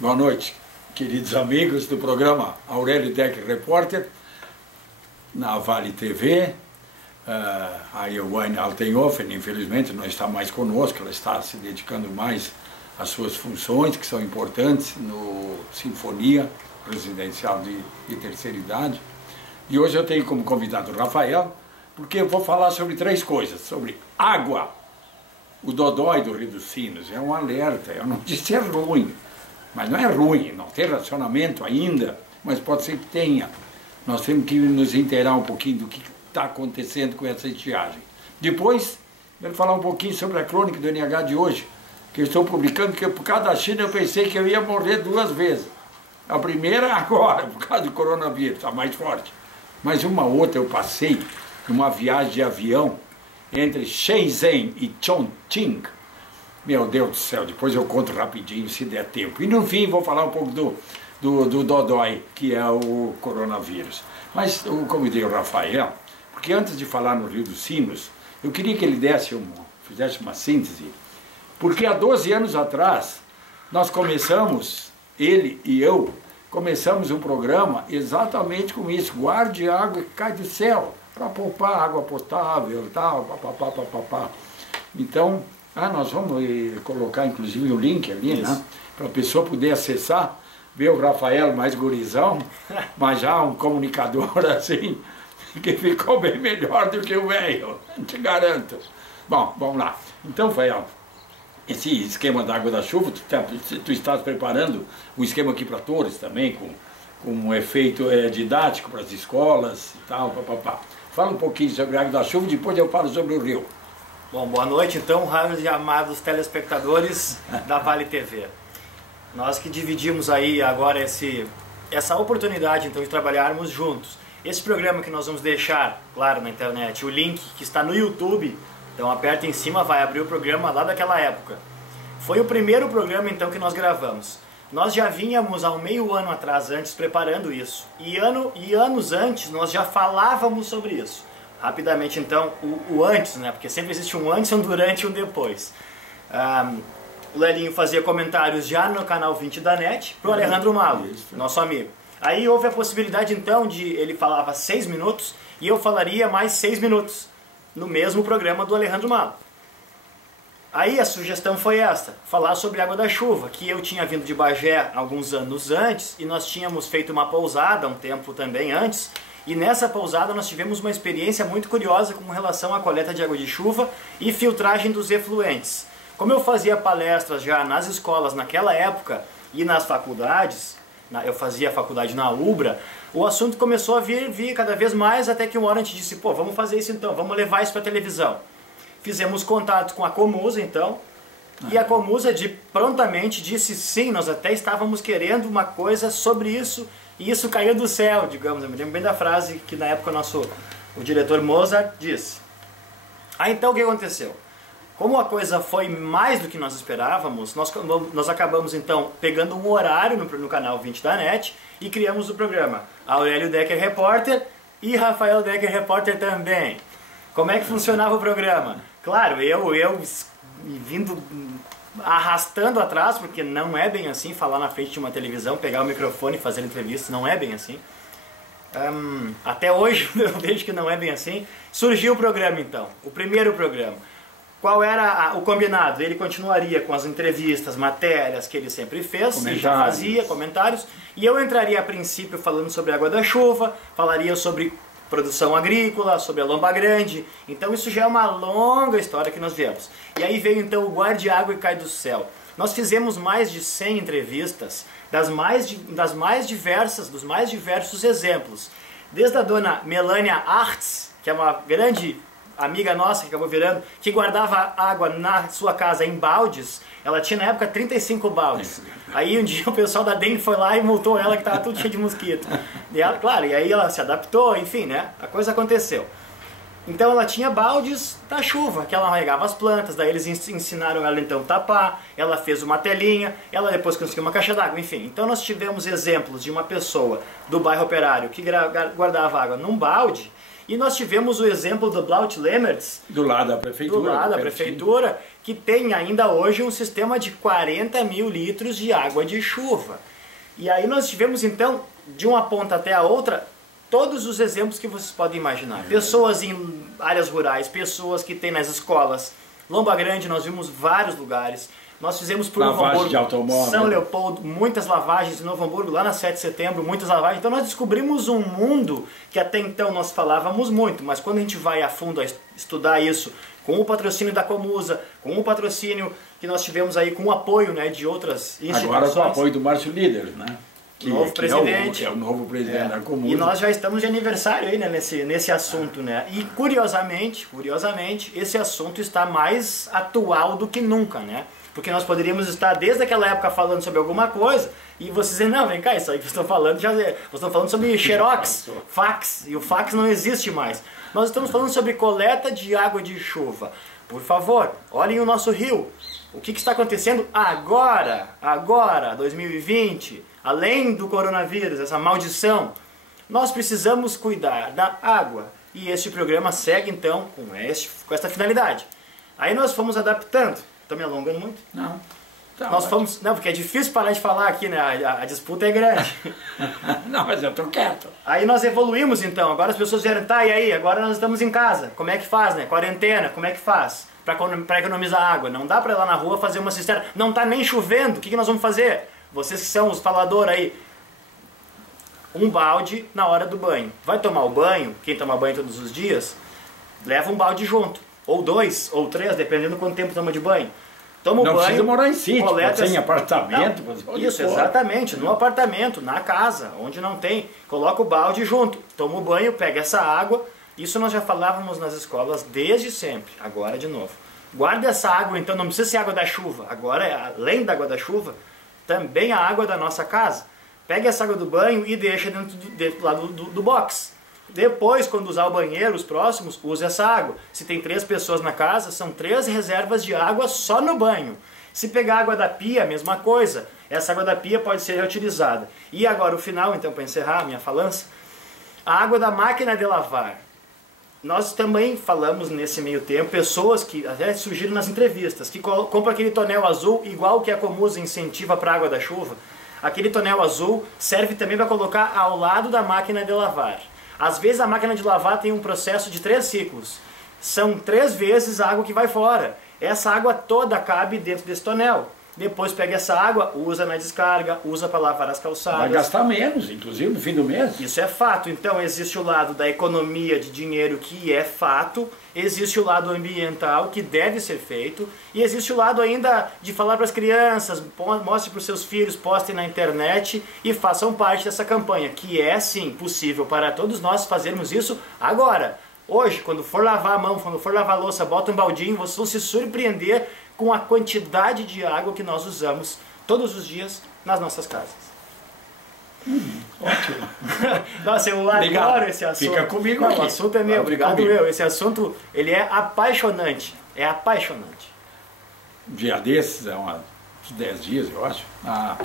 Boa noite, queridos amigos do programa Aurélio Decker Repórter, na Vale TV. A Ioane Altenhofen, infelizmente, não está mais conosco, ela está se dedicando mais às suas funções, que são importantes no Sinfonia Residencial de Terceira Idade. E hoje eu tenho como convidado o Rafael, porque eu vou falar sobre três coisas, sobre água. O dodói do Rio dos Sinos é um alerta, eu não disse que é ruim, mas não é ruim, não tem racionamento ainda, mas pode ser que tenha. Nós temos que nos inteirar um pouquinho do que está acontecendo com essa estiagem. Depois, quero falar um pouquinho sobre a crônica do NH de hoje, que eu estou publicando, porque por causa da China eu pensei que eu ia morrer 2 vezes. A primeira agora, por causa do coronavírus, a mais forte. Mas uma outra eu passei numa viagem de avião entre Shenzhen e Chongqing. Meu Deus do céu, depois eu conto rapidinho se der tempo. E no fim vou falar um pouco do dodói, que é o coronavírus. Mas eu convidei o Rafael, porque antes de falar no Rio dos Sinos, eu queria que ele fizesse uma síntese, porque há 12 anos atrás, nós começamos, ele e eu, começamos um programa exatamente com isso, guarde água que cai do céu, para poupar água potável e tal, papapá. Então, nós vamos colocar inclusive o link ali, né, para a pessoa poder acessar, ver o Rafael mais gurizão, mas já um comunicador assim, que ficou bem melhor do que o velho, te garanto. Bom, vamos lá. Então, Rafael, esse esquema da água da chuva, tu estás preparando o esquema aqui para Torres também, com um efeito didático para as escolas e tal, papapá. Fala um pouquinho sobre a água da chuva, depois eu falo sobre o rio. Bom, boa noite então, raros e amados telespectadores da Vale TV. Nós que dividimos aí agora essa oportunidade então de trabalharmos juntos. Esse programa que nós vamos deixar, claro, na internet, o link que está no YouTube, então aperta em cima, vai abrir o programa lá daquela época. Foi o primeiro programa então que nós gravamos. Nós já vínhamos há meio ano atrás antes preparando isso. E anos antes nós já falávamos sobre isso. Rapidamente então, o antes, né? Porque sempre existe um antes, um durante e um depois. O Lelinho fazia comentários já no canal 20 da NET pro Alejandro Malo, nosso amigo. Aí houve a possibilidade então de ele falava 6 minutos e eu falaria mais 6 minutos no mesmo programa do Alejandro Malo. Aí a sugestão foi esta, falar sobre água da chuva, que eu tinha vindo de Bagé alguns anos antes e nós tínhamos feito uma pousada um tempo também antes, e nessa pousada nós tivemos uma experiência muito curiosa com relação à coleta de água de chuva e filtragem dos efluentes. Como eu fazia palestras já nas escolas naquela época e nas faculdades, eu fazia faculdade na UBRA, o assunto começou a vir cada vez mais, até que uma hora a gente disse, pô, vamos fazer isso então, vamos levar isso para a televisão. Fizemos contato com a Comusa então, e a Comusa prontamente disse sim, nós até estávamos querendo uma coisa sobre isso, e isso caiu do céu, digamos. Eu me lembro bem da frase que na época o diretor Mozart disse. Aí então o que aconteceu? Como a coisa foi mais do que nós esperávamos, nós acabamos então pegando um horário no canal 20 da NET e criamos o programa Aurélio Decker Repórter e Rafael Decker Repórter também. Como é que funcionava o programa? Claro, eu vindo arrastando atrás, porque não é bem assim falar na frente de uma televisão, pegar o microfone e fazer entrevista, não é bem assim. Até hoje eu vejo que não é bem assim. Surgiu o programa então, o primeiro programa. Qual era o combinado? Ele continuaria com as entrevistas, matérias que ele sempre fez, e já fazia, comentários, e eu entraria a princípio falando sobre a água da chuva, falaria sobre produção agrícola, sobre a Lomba Grande. Então isso já é uma longa história que nós viemos. E aí veio então o Guarde Água e Cai do Céu. Nós fizemos mais de 100 entrevistas dos mais diversos exemplos. Desde a dona Melânia Artz, que é uma grande amiga nossa que acabou virando, que guardava água na sua casa em baldes. Ela tinha na época 35 baldes. Aí um dia o pessoal da dengue foi lá e multou ela, que estava tudo cheio de mosquito. E ela, claro, e aí ela se adaptou, enfim, né? A coisa aconteceu. Então ela tinha baldes da chuva, que ela regava as plantas, daí eles ensinaram ela então a tapar, ela fez uma telinha, ela depois conseguiu uma caixa d'água, enfim. Então nós tivemos exemplos de uma pessoa do bairro Operário que guardava água num balde E nós tivemos o exemplo do Blaut-Lemmertz, do lado da prefeitura. Do lado da prefeitura, que tem ainda hoje um sistema de 40 mil litros de água de chuva. E aí nós tivemos então, de uma ponta até a outra, todos os exemplos que vocês podem imaginar. Pessoas em áreas rurais, pessoas que tem nas escolas. Lomba Grande nós vimos vários lugares. Nós fizemos por Novo Hamburgo, de automóvel. São Leopoldo, muitas lavagens em Novo Hamburgo, lá na 7 de setembro, muitas lavagens. Então nós descobrimos um mundo que até então nós falávamos muito, mas quando a gente vai a fundo a estudar isso, com o patrocínio da Comusa, com o patrocínio que nós tivemos aí, com o apoio, né, de outras instituições. Agora com o apoio do Márcio Líder, né? Novo presidente. É o novo presidente da Comusa. E nós já estamos de aniversário aí, né, nesse assunto, né? E curiosamente, esse assunto está mais atual do que nunca, né? Porque nós poderíamos estar desde aquela época falando sobre alguma coisa e vocês dizem, não, vem cá, isso aí que vocês estão falando, vocês estão falando sobre xerox, fax, e o fax não existe mais. Nós estamos falando sobre coleta de água de chuva. Por favor, olhem o nosso rio. O que está acontecendo agora, 2020, além do coronavírus, essa maldição, nós precisamos cuidar da água. E este programa segue então com essa finalidade. Aí nós fomos adaptando. Estou me alongando muito? Não. Não, porque é difícil parar de falar aqui, né? A disputa é grande. Não, mas eu tô quieto. Aí nós evoluímos então. Agora as pessoas vieram, tá, e aí? Agora nós estamos em casa. Como é que faz, né? Quarentena, como é que faz? Para economizar água. Não dá para ir lá na rua fazer uma cisterna. Não tá nem chovendo. O que nós vamos fazer? Vocês que são os faladores aí. Um balde na hora do banho. Vai tomar o banho, quem toma banho todos os dias, leva um balde junto. Ou 2, ou 3, dependendo do quanto tempo toma de banho. Toma o banho. Não precisa morar em sítio, coleta em apartamento. Não, isso, exatamente, no apartamento, na casa, onde não tem. Coloca o balde junto, toma o banho, pega essa água. Isso nós já falávamos nas escolas desde sempre, agora de novo. Guarda essa água, então, não precisa ser água da chuva. Agora, além da água da chuva, também a água da nossa casa. Pega essa água do banho e deixa dentro lá do box. Depois, quando usar o banheiro, os próximos, use essa água. Se tem 3 pessoas na casa, são 3 reservas de água só no banho. Se pegar água da pia, a mesma coisa. Essa água da pia pode ser reutilizada. E agora o final, então, para encerrar a minha falança, a água da máquina de lavar. Nós também falamos nesse meio tempo, pessoas que até surgiram nas entrevistas, que compram aquele tonel azul, igual que a Comusa incentiva para a água da chuva. Aquele tonel azul serve também para colocar ao lado da máquina de lavar. Às vezes a máquina de lavar tem um processo de 3 ciclos. São 3 vezes a água que vai fora. Essa água toda cabe dentro desse tonel. Depois pega essa água, usa na descarga, usa para lavar as calçadas. Vai gastar menos, inclusive, no fim do mês. Isso é fato. Então existe o lado da economia de dinheiro, que é fato. Existe o lado ambiental, que deve ser feito. E existe o lado ainda de falar para as crianças, mostre para os seus filhos, postem na internet e façam parte dessa campanha, que é sim possível para todos nós fazermos isso agora. Hoje, quando for lavar a mão, quando for lavar a louça, bota um baldinho, vocês vão se surpreender com a quantidade de água que nós usamos todos os dias nas nossas casas. Ótimo. Nossa, eu adoro esse assunto. Fica comigo não, aqui. O assunto é meu, obrigado eu. Esse assunto, ele é apaixonante. É apaixonante. Um dia desses, há uns 10 dias, eu acho, a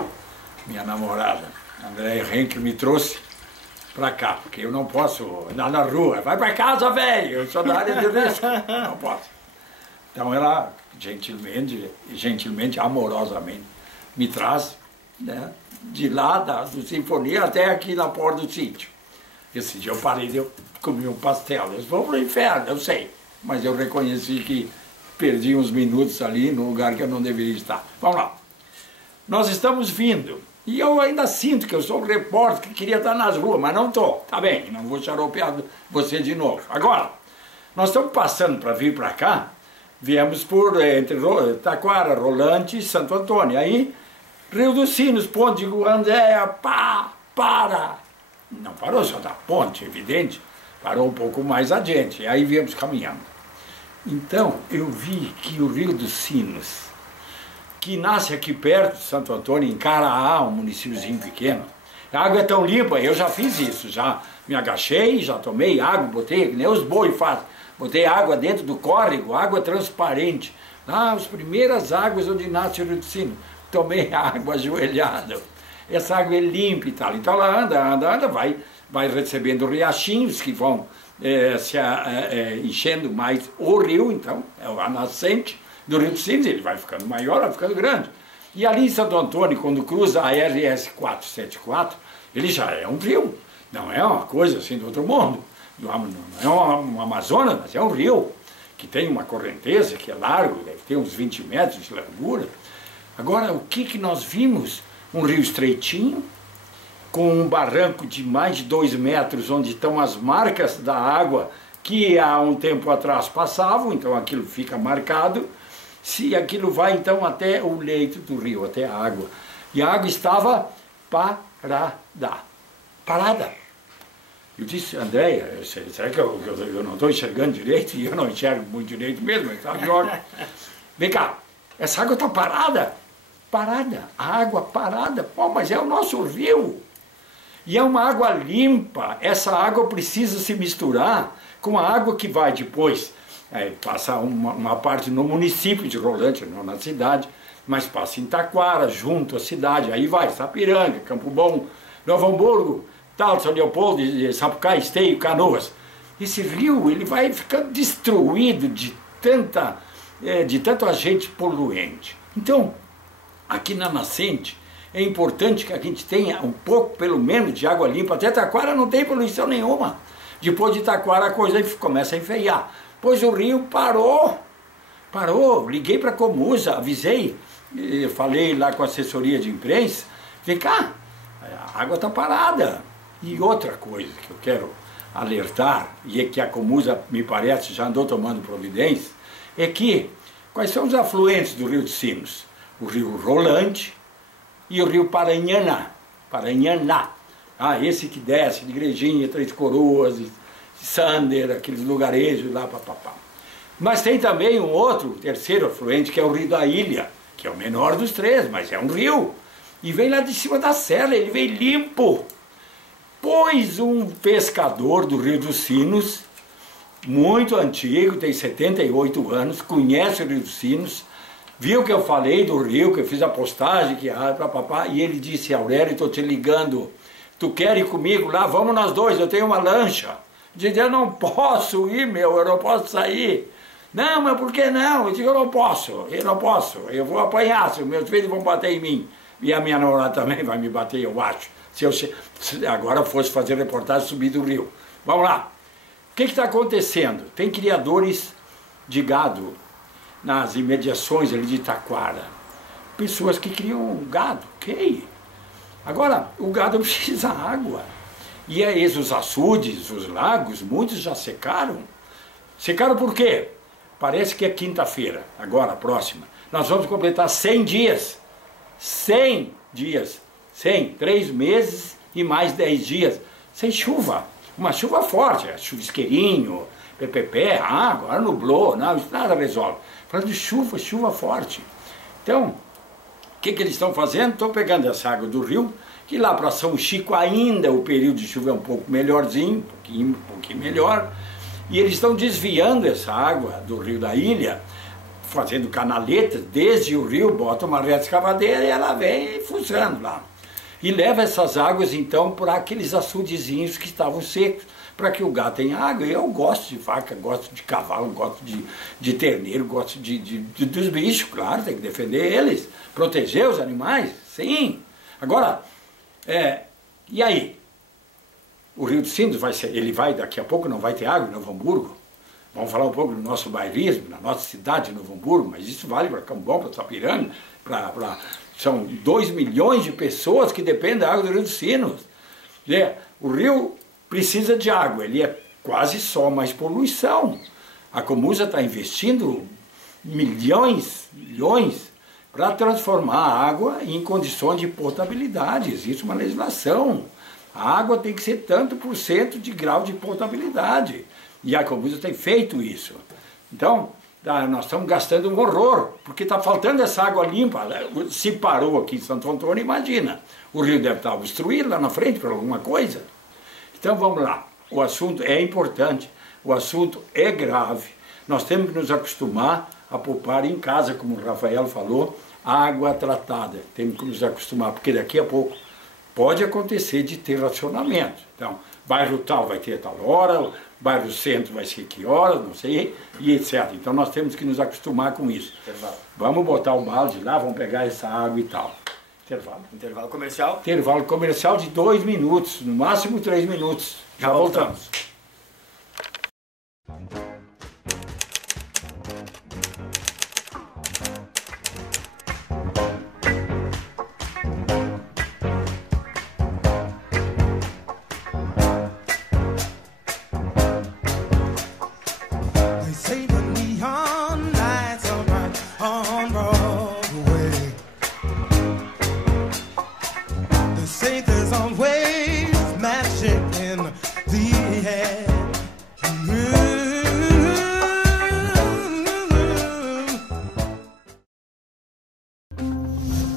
minha namorada, Andréia Henke, me trouxe pra cá, porque eu não posso andar na rua. Vai pra casa, velho! Eu sou da área de risco. Não posso. Então ela, gentilmente, amorosamente, me traz, né, de lá do Sinfonia até aqui na porta do sítio. Esse dia eu parei de comer um pastel. Eu vou pro inferno, eu sei. Mas eu reconheci que perdi uns minutos ali no lugar que eu não deveria estar. Vamos lá. Nós estamos vindo. E eu ainda sinto que eu sou um repórter que queria estar nas ruas, mas não estou. Tá bem, não vou xaropear você de novo. Agora, nós estamos passando para vir para cá, viemos por entre Taquara, Rolante e Santo Antônio. Aí, Rio dos Sinos, ponte de Guandéia, para. Não parou só da ponte, evidente, parou um pouco mais adiante. E aí viemos caminhando. Então, eu vi que o Rio dos Sinos, que nasce aqui perto de Santo Antônio, em Caraá, um municípiozinho pequeno. A água é tão limpa, eu já fiz isso, já me agachei, já tomei água, botei, que nem os boi fazem, botei água dentro do córrego, água transparente. As primeiras águas onde nasce o Rio do Sino, tomei água ajoelhada. Essa água é limpa e tal, então ela anda, vai recebendo riachinhos que vão enchendo mais o rio, então, é a nascente do Rio dos Sinos, ele vai ficando maior, vai ficando grande. E ali em Santo Antônio, quando cruza a RS 474, ele já é um rio, não é uma coisa assim do outro mundo, não é um Amazonas, mas é um rio, que tem uma correnteza, que é largo, deve ter uns 20 metros de largura. Agora, o que nós vimos? Um rio estreitinho, com um barranco de mais de 2 metros, onde estão as marcas da água que há um tempo atrás passavam, então aquilo fica marcado. Se aquilo vai então até o leito do rio, até a água. E a água estava parada. Eu disse, Andréia, será que eu não estou enxergando direito? E eu não enxergo muito direito mesmo, mas está pior. Vem cá, essa água está parada. Parada, a água parada. Pô, mas é o nosso rio. E é uma água limpa. Essa água precisa se misturar com a água que vai depois. Passa uma parte no município de Rolante, não na cidade, mas passa em Taquara, junto à cidade. Aí vai Sapiranga, Campo Bom, Novo Hamburgo, tal, São Leopoldo, Sapucaí, Esteio, Canoas. Esse rio ele vai ficando destruído de tanto agente poluente. Então, aqui na nascente, é importante que a gente tenha um pouco, pelo menos, de água limpa. Até Taquara não tem poluição nenhuma. Depois de Taquara a coisa começa a enfeiar. Pois o rio parou. Liguei para a Comusa, avisei, falei lá com a assessoria de imprensa, vem cá, a água está parada. E outra coisa que eu quero alertar, e é que a Comusa, me parece, já andou tomando providência, é que, quais são os afluentes do Rio dos Sinos? O rio Rolante e o rio Paranhana. Esse que desce de Igrejinha, Três Coroas, Sander, aqueles lugarejos lá, papapá. Mas tem também um outro, terceiro afluente, que é o Rio da Ilha, que é o menor dos três, mas é um rio. E vem lá de cima da serra, ele vem limpo. Pois um pescador do Rio dos Sinos, muito antigo, tem 78 anos, conhece o Rio dos Sinos, viu que eu falei do rio, que eu fiz a postagem, e ele disse, Aurélio, estou te ligando, tu quer ir comigo lá? Vamos nós dois, eu tenho uma lancha. Eu disse, eu não posso ir, eu não posso sair. Não, mas por que não? Eu disse, eu não posso, eu vou apanhar, se meus filhos vão bater em mim. E a minha namorada também vai me bater, eu acho. Se agora fosse fazer reportagem subir do rio. Vamos lá. O que está acontecendo? Tem criadores de gado nas imediações ali de Taquara. Pessoas que criam gado, ok. Agora, o gado precisa de água. E os açudes, os lagos, muitos já secaram. Secaram por quê? Parece que é quinta-feira, agora, próxima. Nós vamos completar 100 dias. 100 dias. 3 meses e mais 10 dias. Sem chuva. Uma chuva forte, chuvisqueirinho, PPP, agora nublou, não, isso nada resolve. Falando de chuva forte. Então, o que eles estão fazendo? Estão pegando essa água do rio, que lá para São Chico ainda o período de chuva é um pouco melhorzinho, um pouquinho melhor, e eles estão desviando essa água do Rio da Ilha, fazendo canaletas desde o rio, bota uma reta escavadeira e ela vem fuçando lá. E leva essas águas então para aqueles açudezinhos que estavam secos, para que o gado tenha água. Eu gosto de vaca, gosto de cavalo, gosto de terneiro, gosto dos bichos, claro, tem que defender eles, proteger os animais, sim. Agora, e aí? O Rio dos Sinos daqui a pouco não vai ter água em Novo Hamburgo. Vamos falar um pouco do nosso bairrismo, na nossa cidade de Novo Hamburgo, mas isso vale para Cambom, para Sapiranga, são 2 milhões de pessoas que dependem da água do Rio dos Sinos. O rio precisa de água, ele é quase só mais poluição. A Comusa está investindo milhões para transformar a água em condições de potabilidade. Existe uma legislação. A água tem que ser tanto por cento de grau de potabilidade. E a Comusa tem feito isso. Então, nós estamos gastando um horror, porque está faltando essa água limpa. Se parou aqui em Santo Antônio, imagina. O rio deve estar obstruído lá na frente por alguma coisa. Então vamos lá. O assunto é importante, o assunto é grave. Nós temos que nos acostumar a poupar em casa, como o Rafael falou, água tratada. Temos que nos acostumar, porque daqui a pouco pode acontecer de ter racionamento. Então, bairro tal vai ter tal hora, bairro centro vai ser que horas, não sei, e etc. Então nós temos que nos acostumar com isso. Intervalo. Vamos botar o balde lá, vamos pegar essa água e tal. Intervalo. Intervalo comercial. Intervalo comercial de 2 minutos, no máximo 3 minutos. Já voltamos.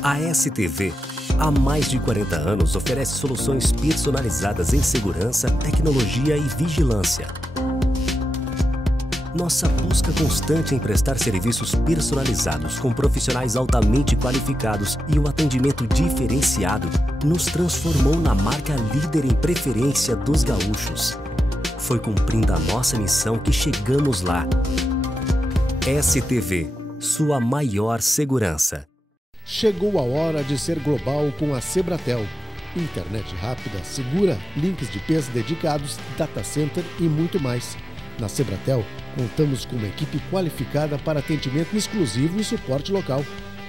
A STV, há mais de 40 anos, oferece soluções personalizadas em segurança, tecnologia e vigilância. Nossa busca constante em prestar serviços personalizados com profissionais altamente qualificados e um atendimento diferenciado nos transformou na marca líder em preferência dos gaúchos. Foi cumprindo a nossa missão que chegamos lá. STV, sua maior segurança. Chegou a hora de ser global com a Sebratel. Internet rápida, segura, links de peça dedicados, data center e muito mais. Na Sebratel, contamos com uma equipe qualificada para atendimento exclusivo e suporte local.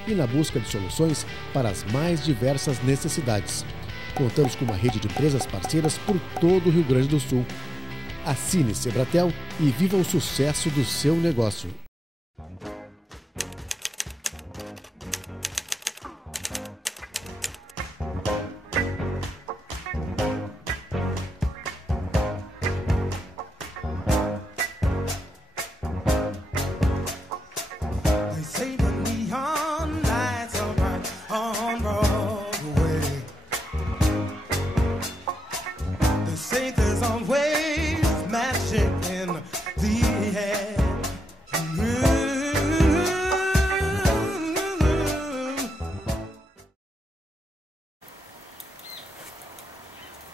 E na busca de soluções para as mais diversas necessidades. Contamos com uma rede de empresas parceiras por todo o Rio Grande do Sul. Assine Sebratel e viva o sucesso do seu negócio.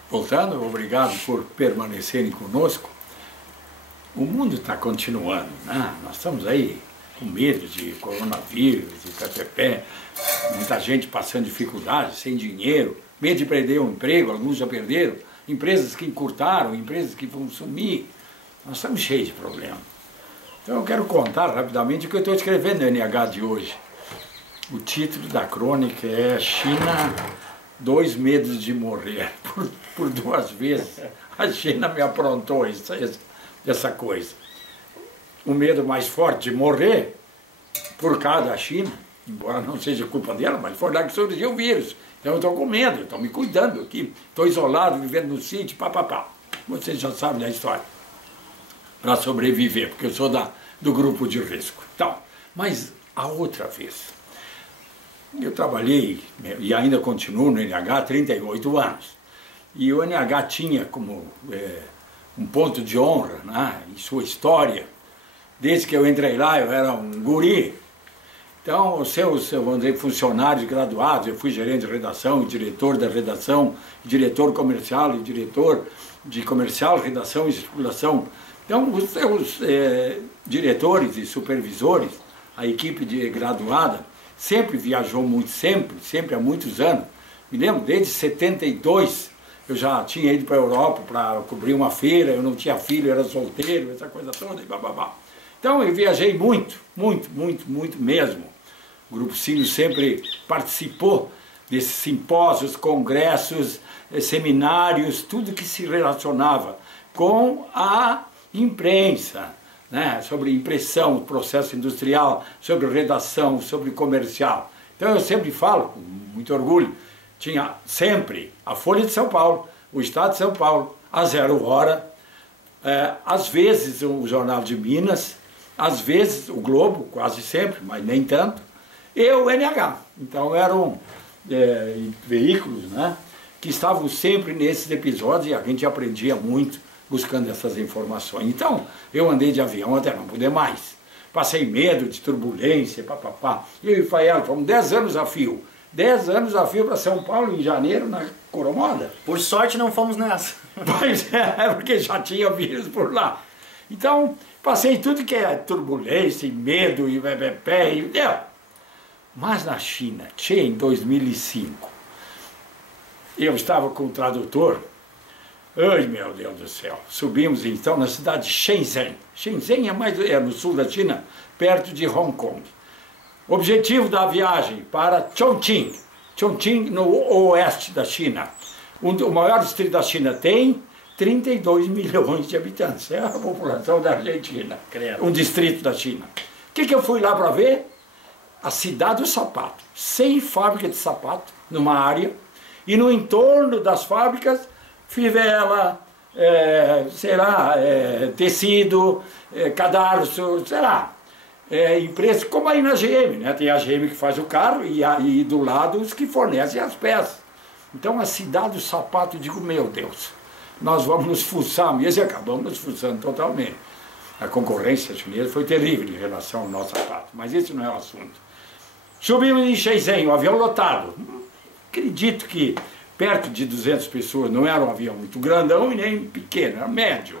Voltando, obrigado por permanecerem conosco. O mundo está continuando, né? Nós estamos aí com medo de coronavírus, de PPP, muita gente passando dificuldades, sem dinheiro, medo de perder um emprego, alguns já perderam, empresas que encurtaram, empresas que vão sumir. Nós estamos cheios de problemas. Então eu quero contar rapidamente o que eu estou escrevendo no NH de hoje. O título da crônica é China, 2 medos de morrer. Por 2 vezes a China me aprontou essa coisa. O medo mais forte de morrer por causa da China, embora não seja culpa dela, mas foi lá que surgiu o vírus. Então eu estou com medo, estou me cuidando aqui, estou isolado, vivendo no sítio, papapá. Vocês já sabem da história. Para sobreviver, porque eu sou do grupo de risco. Então, mas a outra vez, eu trabalhei e ainda continuo no NH há 38 anos. E o NH tinha como um ponto de honra, né, em sua história. Desde que eu entrei lá, eu era um guri. Então, os seus, vamos dizer, funcionários graduados, eu fui gerente de redação, diretor da redação, diretor comercial e diretor de comercial, redação e circulação. Então, os seus diretores e supervisores, a equipe de graduada, sempre viajou muito, sempre há muitos anos. Me lembro, desde 72, eu já tinha ido para a Europa para cobrir uma feira, eu não tinha filho, eu era solteiro, essa coisa toda, e bababá. Então eu viajei muito mesmo. O Grupo Cílio sempre participou desses simpósios, congressos, seminários, tudo que se relacionava com a imprensa, né? Sobre impressão, processo industrial, sobre redação, sobre comercial. Então eu sempre falo, com muito orgulho, tinha sempre a Folha de São Paulo, o Estado de São Paulo, a Zero Hora, às vezes o Jornal de Minas, às vezes o Globo, quase sempre, mas nem tanto, e o NH. Então eram veículos, né, que estavam sempre nesses episódios e a gente aprendia muito buscando essas informações. Então eu andei de avião até não poder mais. Passei medo de turbulência, papapá. E eu e o Fael fomos 10 anos a fio. 10 anos a fio para São Paulo em janeiro, na Coromoda. Por sorte não fomos nessa. Pois é, porque já tinha vírus por lá. Então, passei tudo que é turbulência, e medo, e bebê, e deu. Mas na China, em 2005, eu estava com o tradutor. Ai, meu Deus do céu. Subimos então na cidade de Shenzhen. Shenzhen é no sul da China, perto de Hong Kong. Objetivo da viagem para Chongqing. Chongqing, no oeste da China. O maior distrito da China tem 32 milhões de habitantes. É a população da Argentina. Um distrito da China. O que eu fui lá para ver? A cidade do sapato. 100 fábricas de sapato numa área. E no entorno das fábricas, fivela, tecido, cadarço, sei lá. Empresas como aí na GM, né? Tem a GM que faz o carro e aí do lado os que fornecem as peças. Então a cidade do sapato, eu digo, meu Deus, nós vamos nos fuçar mesmo e acabamos nos fuçando totalmente. A concorrência chinesa foi terrível em relação ao nosso sapato, mas esse não é o assunto. Subimos em Shenzhen, o avião lotado. Acredito que perto de 200 pessoas, não era um avião muito grandão e nem pequeno, era médio.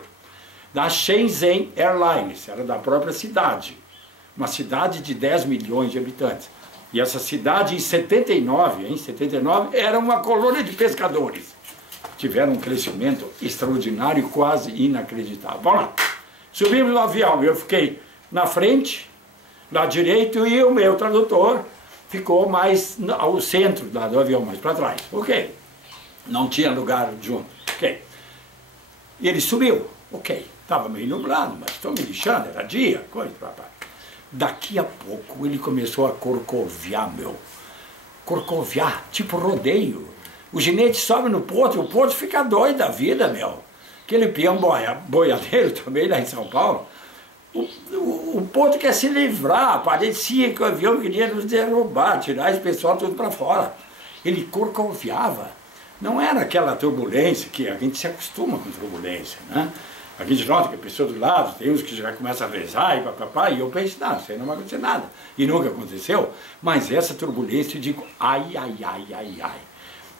Da Shenzhen Airlines, era da própria cidade. Uma cidade de 10 milhões de habitantes. E essa cidade, em 79, era uma colônia de pescadores. Tiveram um crescimento extraordinário, quase inacreditável. Vamos lá. Subimos no avião, eu fiquei na frente, lado direito, e o meu tradutor ficou mais ao centro do avião, mais para trás. Ok. Não tinha lugar junto. Ok. E ele subiu. Ok. Estava meio nublado, mas estou me lixando, era dia, coisa, papai. Daqui a pouco ele começou a corcoviar, meu. Corcoviar, tipo rodeio. O ginete sobe no porto e o porto fica doido da vida, meu. Aquele peão boiadeiro também lá em São Paulo. O porto quer se livrar, parecia que o avião queria nos derrubar, tirar esse pessoal tudo para fora. Ele corcoviava. Não era aquela turbulência que a gente se acostuma com turbulência, né? A gente nota que a pessoa do lado, tem uns que já começam a rezar e papapá, e eu penso, não, isso aí não vai acontecer nada. E nunca aconteceu, mas essa turbulência, eu digo, ai.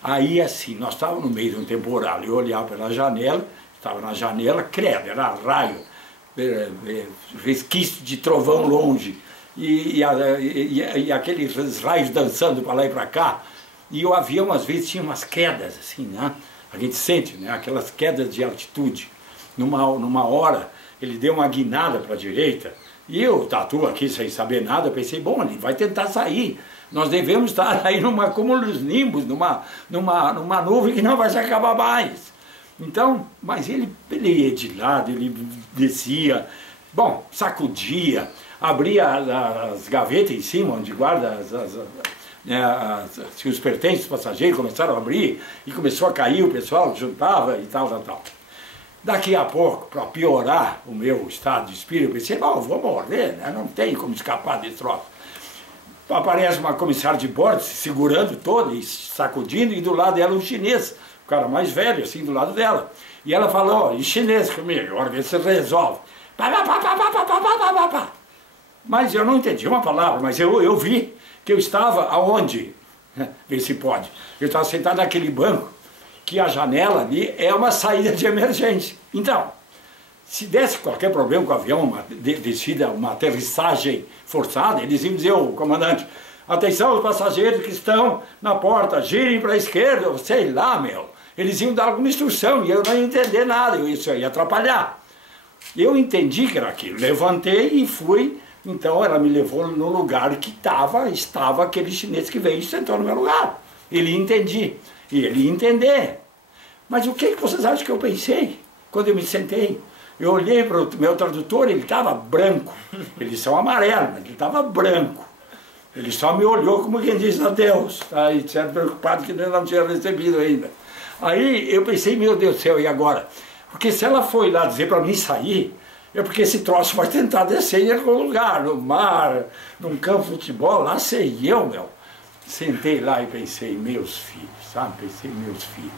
Aí assim, nós estávamos no meio de um temporal, eu olhava pela janela, estava na janela, credo, era raio, resquício de trovão longe, e aqueles raios dançando para lá e para cá, e o avião às vezes tinha umas quedas, assim, né? A gente sente, né? Aquelas quedas de altitude. Numa hora, ele deu uma guinada para a direita, e eu, tatu aqui sem saber nada, pensei, bom, ele vai tentar sair. Nós devemos estar aí numa cúmulos nimbus, numa nuvem que não vai se acabar mais. Então, mas ele ia de lado, ele descia, bom, sacudia, abria as gavetas em cima, onde guarda os pertences dos passageiros, começaram a abrir, e começou a cair, o pessoal juntava e tal. Daqui a pouco, para piorar o meu estado de espírito, eu pensei, não, eu vou morrer, né? Não tem como escapar desse troço. Aparece uma comissária de bordo, se segurando toda e sacudindo, e do lado dela um chinês, o cara mais velho, assim, do lado dela. E ela falou, em chinês comigo, agora vê se resolve. Mas eu não entendi uma palavra, mas eu vi que eu estava aonde? Vê se pode. Eu estava sentado naquele banco, que a janela ali é uma saída de emergência. Então, se desse qualquer problema com o avião, uma descida, uma aterrissagem forçada, eles iam dizer, ô comandante, atenção os passageiros que estão na porta, girem para a esquerda, sei lá, meu. Eles iam dar alguma instrução e eu não ia entender nada, isso ia atrapalhar. Eu entendi que era aquilo, levantei e fui, então ela me levou no lugar que estava aquele chinês que veio e sentou no meu lugar. Ele entendi. E ele ia entender. Mas o que vocês acham que eu pensei quando eu me sentei? Eu olhei para o meu tradutor, ele estava branco. Eles são amarelos, mas ele estava branco. Ele só me olhou como quem diz adeus. Aí, certo, preocupado que eu não tinha recebido ainda. Aí eu pensei, meu Deus do céu, e agora? Porque se ela foi lá dizer para mim sair, é porque esse troço vai tentar descer em algum lugar, no mar, num campo de futebol, lá sei eu, meu. Sentei lá e pensei, meus filhos, sabe? Pensei, meus filhos.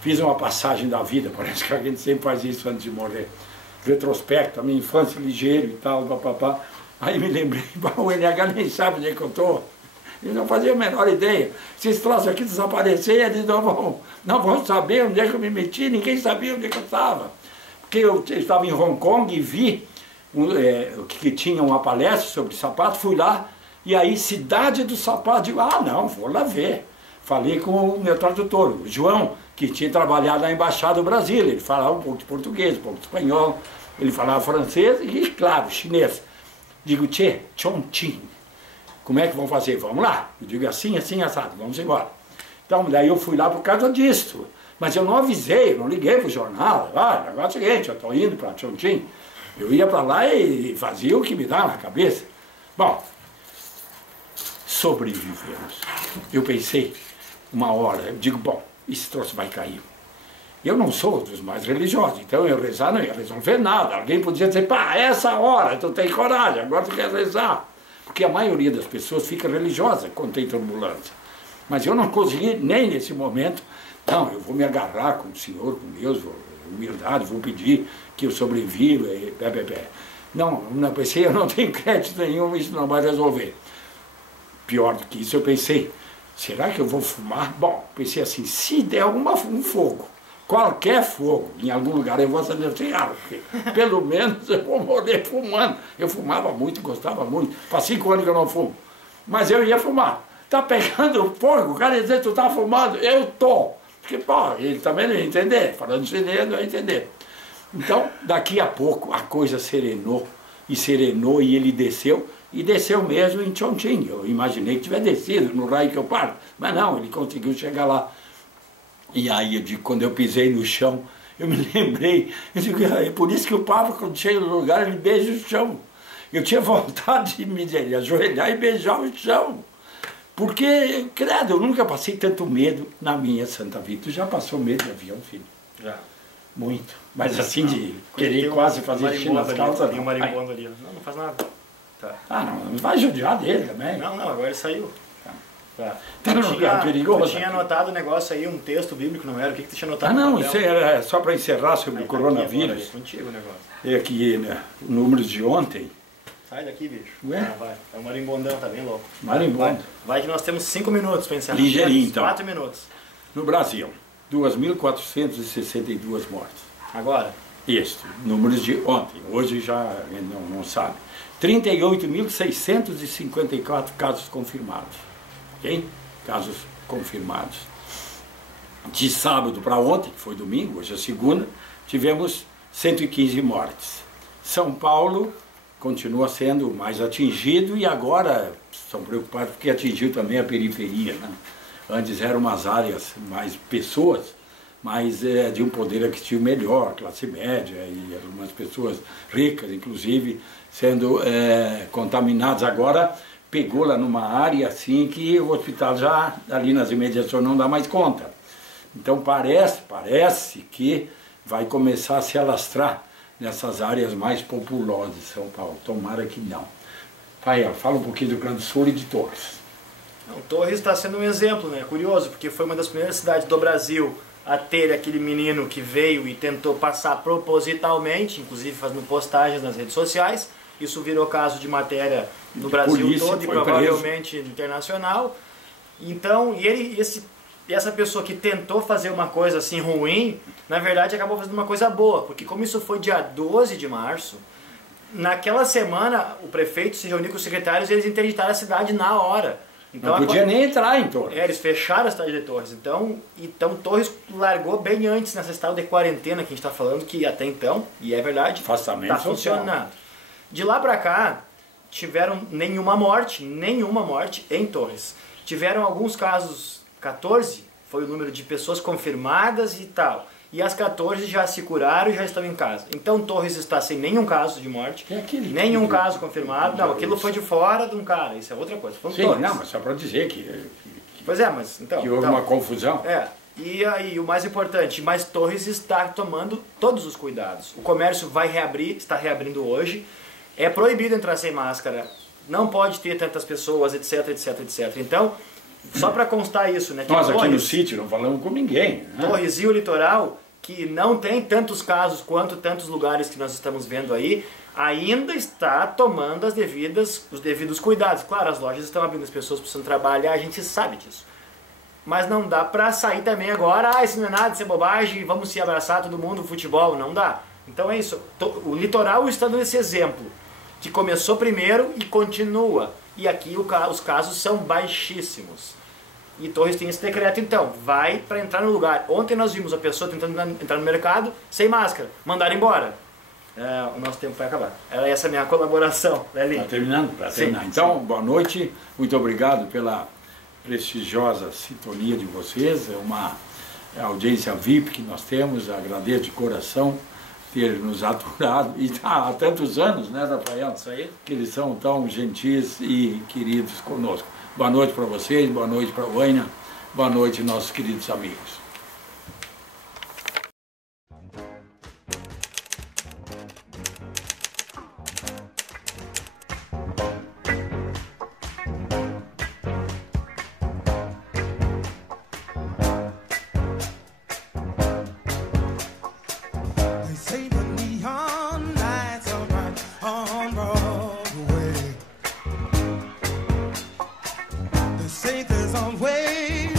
Fiz uma passagem da vida, parece que a gente sempre faz isso antes de morrer. Retrospecto, a minha infância ligeiro e tal, papapá. Aí me lembrei, o NH nem sabe onde é que eu estou. Eles não faziam a menor ideia. Se esse troço aqui desaparecer, eles não vão saber onde é que eu me meti, ninguém sabia onde é que eu estava. Porque eu estava em Hong Kong e vi que tinha uma palestra sobre sapato, fui lá, e aí, cidade do sapato, digo, não, vou lá ver. Falei com o meu tradutor, o João, que tinha trabalhado na Embaixada do Brasil, ele falava um pouco de português, um pouco de espanhol, ele falava francês e, claro, chinês. Digo, tchê, Chongqing, como é que vão fazer? Vamos lá. Eu digo, assim, assado, vamos embora. Então, daí eu fui lá por causa disso. Mas eu não avisei, eu não liguei para o jornal. O negócio é o seguinte, eu estou indo para Chongqing. Eu ia para lá e fazia o que me dava na cabeça. Bom, sobrevivemos. Eu pensei, uma hora, eu digo, bom, esse troço vai cair. Eu não sou dos mais religiosos, então eu rezar não ia resolver nada. Alguém podia dizer, essa hora tu tem coragem, agora tu quer rezar. Porque a maioria das pessoas fica religiosa quando tem turbulência. Mas eu não consegui, nem nesse momento, não, eu vou me agarrar com o Senhor, com Deus, humildade, vou pedir que eu sobreviva, Não, pensei, eu não tenho crédito nenhum, isso não vai resolver. Pior do que isso, eu pensei, será que eu vou fumar? Bom, pensei assim, se der um fogo, qualquer fogo, em algum lugar eu vou acender cigarro, porque pelo menos eu vou morrer fumando. Eu fumava muito, gostava muito, faz 5 anos que eu não fumo, mas eu ia fumar. Tá pegando fogo, o cara ia dizer, tu tá fumando? Eu tô. Porque, ele também não ia entender, falando chinês não ia entender. Então, daqui a pouco a coisa serenou, e ele desceu, e desceu mesmo em Chongqing. Eu imaginei que tivesse descido no raio que eu paro, mas não, ele conseguiu chegar lá. E aí, quando eu pisei no chão, eu me lembrei, eu digo, é por isso que o Papa, quando chega no lugar, ele beija o chão. Eu tinha vontade de me ajoelhar e beijar o chão. Porque, credo, eu nunca passei tanto medo na minha Santa Vida. Tu já passou medo de avião, filho? Já. Muito. Mas assim, de querer quase fazer xixi nas calças. Tem um marimbondo ali. Não faz nada. Tá. Não vai judiar dele também. Não, agora ele saiu. Tá. Perigoso. Eu tinha anotado um negócio aí, um texto bíblico, não era? O que tu tinha anotado? Não, isso era só para encerrar sobre o coronavírus. Agora, contigo o negócio. É aqui, né, o número de ontem. Sai daqui, bicho. Ué? Vai. É um marimbondão, tá bem louco. Marimbondo. Vai que nós temos 5 minutos para encerrar. Ligeirinho, então. 4 minutos. No Brasil, 2.462 mortes. Agora? Isso, números de ontem. Hoje já não sabe. 38.654 casos confirmados. Ok? Casos confirmados. De sábado para ontem, que foi domingo, hoje é segunda, tivemos 115 mortes. São Paulo continua sendo o mais atingido e agora estão preocupados porque atingiu também a periferia, né? Antes eram umas áreas mais pessoas, mas de um poder aquisitivo melhor, classe média e algumas pessoas ricas, inclusive, sendo contaminadas. Agora pegou lá numa área assim que o hospital já ali nas imediações não dá mais conta. Então parece que vai começar a se alastrar nessas áreas mais populosas de São Paulo. Tomara que não. Rael, fala um pouquinho do Rio Grande do Sul e de Torres. Torres está sendo um exemplo, né? Curioso, porque foi uma das primeiras cidades do Brasil a ter aquele menino que veio e tentou passar propositalmente, inclusive fazendo postagens nas redes sociais. Isso virou caso de matéria no Brasil todo e provavelmente internacional. Então, essa pessoa que tentou fazer uma coisa assim ruim, na verdade acabou fazendo uma coisa boa, porque como isso foi dia 12 de março, naquela semana o prefeito se reuniu com os secretários e eles interditaram a cidade na hora. Então, não podia nem entrar em Torres. Eles fecharam a cidade de Torres. Então Torres largou bem antes nessa estado de quarentena que a gente está falando, que até então, e é verdade, está funcionando. De lá para cá, tiveram nenhuma morte em Torres. Tiveram alguns casos, 14 foi o número de pessoas confirmadas e tal. E as 14 já se curaram e já estão em casa. Então Torres está sem nenhum caso de morte, nenhum caso confirmado. Não, aquilo foi de fora de um cara, isso é outra coisa. Sim, Torres. Não, mas só para dizer que... Pois é, mas então... Que houve uma confusão. E aí, o mais importante, mas Torres está tomando todos os cuidados. O comércio vai reabrir, está reabrindo hoje. É proibido entrar sem máscara, não pode ter tantas pessoas, etc, etc, etc. Então, só para constar isso, né? Nós aqui no sítio não falamos com ninguém. Né? Torres e o litoral, que não tem tantos casos quanto tantos lugares que nós estamos vendo aí, ainda está tomando os devidos cuidados. Claro, as lojas estão abrindo, as pessoas precisam trabalhar, a gente sabe disso. Mas não dá pra sair também agora, isso não é nada, isso é bobagem, vamos se abraçar todo mundo, futebol, não dá. Então é isso, o litoral está dando esse exemplo, que começou primeiro e continua. E aqui os casos são baixíssimos. E Torres tem esse decreto, então, vai para entrar no lugar. Ontem nós vimos a pessoa tentando entrar no mercado sem máscara, mandaram embora. O nosso tempo vai acabar. Era essa a minha colaboração, Lelinho. Está terminando? Para terminar. Então, boa noite, muito obrigado pela prestigiosa sintonia de vocês, é uma audiência VIP que nós temos, agradeço de coração ter nos aturado, e há tantos anos, né, Rafael? Isso aí. Que eles são tão gentis e queridos conosco. Boa noite para vocês, boa noite para a Vânia, boa noite, nossos queridos amigos. Say there's always